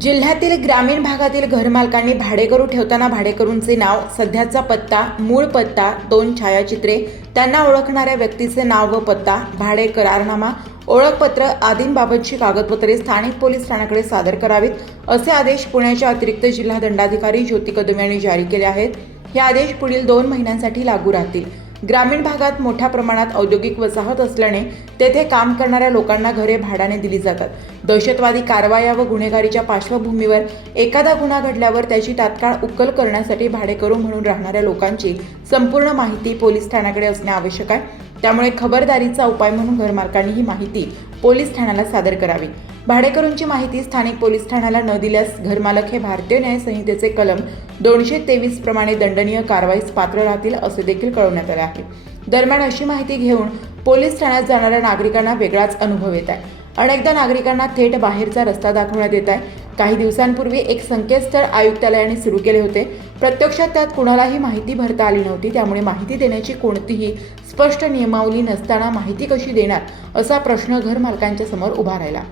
जिल्ह्यातील ग्रामीण भागातील घरमालकांनी भाडेकरू ठेवताना भाडेकरूंचे नाव, सध्याचा पत्ता, मूळ पत्ता, 2 छायाचित्रे, त्यांना ओळखणाऱ्या व्यक्तीचे नाव व पत्ता, भाडे करारनामा, ओळखपत्र आदींबाबतची कागदपत्रे स्थानिक पोलीस ठाण्याकडे सादर करावीत, असे आदेश पुण्याचे अतिरिक्त जिल्हा दंडाधिकारी ज्योती कदम यांनी जारी केले आहेत. हे आदेश पुढील 2 महिन्यांसाठी लागू राहतील. ग्रामीण भागात मोठ्या प्रमाणात औद्योगिक वसाहत असल्याने तेथे काम करणाऱ्या लोकांना घरे भाड्याने दिली जातात. दहशतवादी कारवाया व गुन्हेगारीच्या पार्श्वभूमीवर एखादा गुन्हा घडल्यावर त्याची तात्काळ उकल करण्यासाठी भाडेकरू म्हणून राहणाऱ्या लोकांची संपूर्ण माहिती पोलीस ठाण्याकडे असणे आवश्यक आहे. त्यामुळे खबरदारीचा उपाय म्हणून घरमालकांनी ही माहिती पोलीस ठाण्याला सादर करावी. भाडेकरूंची माहिती स्थानिक पोलीस ठाण्याला न दिल्यास घरमालक हे भारतीय न्याय संहितेचे कलम 223 प्रमाणे दंडनीय कारवाईस पात्र राहतील, असे देखील कळवण्यात आले आहे. दरम्यान अशी माहिती घेऊन पोलीस ठाण्यात जाणाऱ्या नागरिकांना वेगळाच अनुभव येत आहे. अनेकदा नागरिकांना थेट बाहेरचा रस्ता दाखवण्यात येत आहे. काही दिवसांपूर्वी एक संकेतस्थळ आयुक्तालयाने सुरू केले होते. प्रत्यक्षात त्यात कुणालाही माहिती भरता आली नव्हती. त्यामुळे माहिती देण्याची कोणतीही स्पष्ट नियमावली नसताना माहिती कशी देणार, असा प्रश्न घरमालकांच्या समोर उभा राहिला.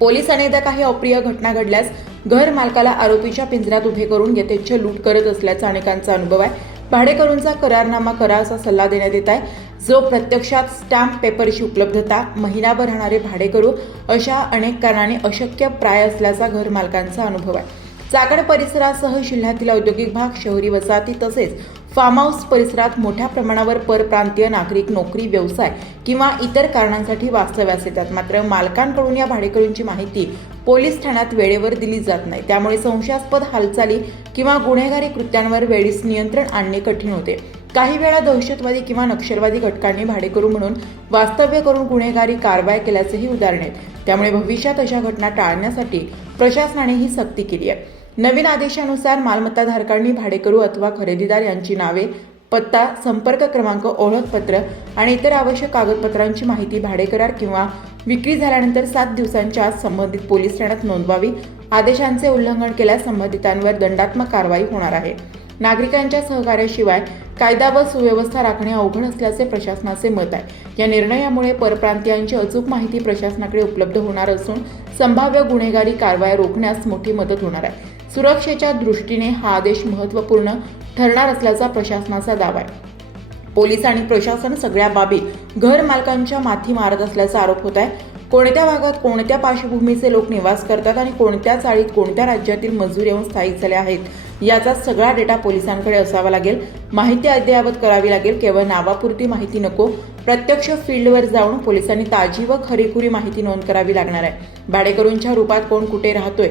पोलीस अनेकदा काही अप्रिय घटना घडल्यास घर मालकाला आरोपीच्या पिंजऱ्यात उभे करून यथेच्छ लूट करत असल्याचा अनेकांचा अनुभव आहे. भाडेकरूंचा करारनामा करा असा सल्ला देण्यात येत आहे, जो प्रत्यक्षात स्टॅम्प पेपरची उपलब्धता, महिनाभर राहणारे भाडेकरू अशा अनेक कारणाने अशक्य प्राय असल्याचा घर मालकांचा अनुभव आहे. चाकण परिसरासह जिल्ह्यातील औद्योगिक भाग, शहरी वसाहती तसेच फार्म हाऊस परिसरात मोठ्या प्रमाणावर परप्रांतीय नागरिक नोकरी, व्यवसाय किंवा इतर कारणांसाठी वास्तव्यास येतात. मात्र मालकांकडून या भाडेकरूंची माहिती पोलीस ठाण्यात वेळेवर दिली जात नाही. त्यामुळे संशयास्पद हालचाली किंवा गुन्हेगारी कृत्यांवर वेळीच नियंत्रण आणणे कठीण होते. काही वेळा दहशतवादी किंवा नक्षलवादी घटकांनी भाडेकरू म्हणून वास्तव्य करून गुन्हेगारी कारवाई केल्याचेही उदाहरण आहेत. त्यामुळे भविष्यात अशा घटना टाळण्यासाठी प्रशासनाने ही सक्ती केली आहे. नवीन आदेशानुसार मालमत्ताधारकांनी भाडेकरू अथवा खरेदीदार यांची नावे, पत्ता, संपर्क क्रमांक, ओळखपत्र आणि इतर आवश्यक कागदपत्रांची माहिती भाडेकरार किंवा विक्री झाल्यानंतर 7 दिवसांच्या आत संबंधित पोलीस ठाण्यात नोंदवावी. आदेशांचे उल्लंघन केल्यास संबंधितांवर दंडात्मक कारवाई होणार आहे. नागरिकांच्या सहकार्याशिवाय कायदा व सुव्यवस्था राखणे अवघड असल्याचे प्रशासनाचे मत आहे. या निर्णयामुळे परप्रांतीयांची अचूक माहिती प्रशासनाकडे उपलब्ध होणार असून संभाव्य गुन्हेगारी कारवाया रोखण्यास मोठी मदत होणार आहे. सुरक्षेच्या दृष्टीने हा आदेश महत्त्वपूर्ण ठरणार असल्याचा प्रशासनाचा दावा आहे. पोलीस आणि प्रशासन सगळ्या बाबी घर मालकांच्या माथी मारत असल्याचा आरोप होत आहे. कोणत्या भागात कोणत्या पार्श्वभूमीचे लोक निवास करतात आणि कोणत्या चाळीत कोणत्या राज्यातील मजूर येऊन स्थायिक झाले आहेत, याचा सगळा डेटा पोलिसांकडे असावा लागेल. माहिती अद्ययावत करावी लागेल. केवळ नावापुरती माहिती नको, प्रत्यक्ष फील्डवर जाऊन पोलिसांनी ताजी व खरीखुरी माहिती नोंद करावी लागणार आहे. भाडेकरूंच्या रूपात कोण कुठे राहतोय